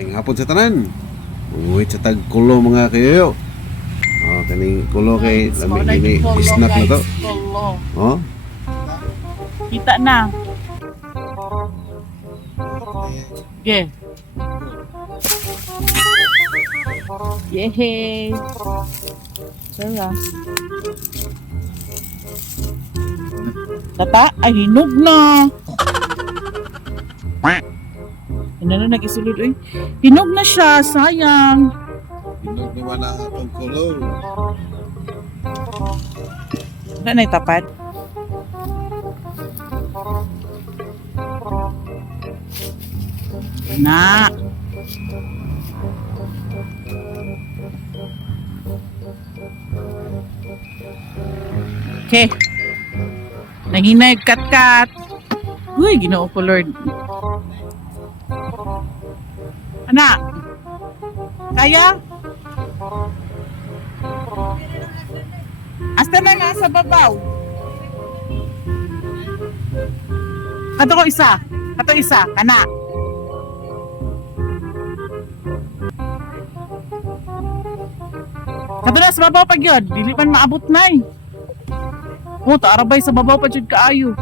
Maayong hapon sa tanan. Umuwit sa tagkulo mga kayo. Kaning kulo kay lami ini snack na to. Oh. Kita na. Okay. Yehey. Sarap. Tata, ay hinog na. Ano na nag-isulod eh. Hinog na siya, sayang. Hinog naman ang atong kulo. Ano na itapat? Na. Okay. Nanginay kat-kat. Uy, Ginoo ko Lord. Anak. Kaya? Asta na nga sa babaw. Kato ko isa. Kato isa. Kana. Kato na sa babaw pag yun. Dili man maabot na eh. Oh, taarabay sa babaw pa jud kaayo.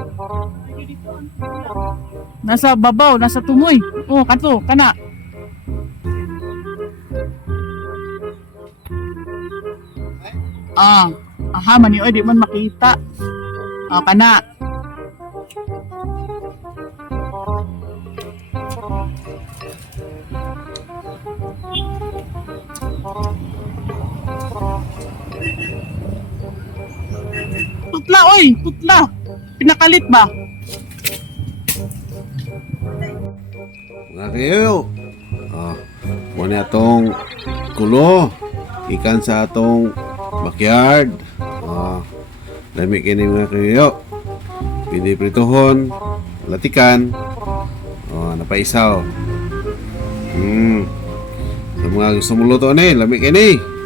Nasa babaw, nasa tumoy. Oh, kato, kana. Aha, mani oy, di man makita. Kana. Tutla, oy, tutla. Pinakalit ba? Mga kayo. Muna atong kulo. Ikan sa atong backyard. Lami kini mga kayo. Pinipritohon. Latikan. Napaisaw. Sa mga gusto mong luto ni, lami kini.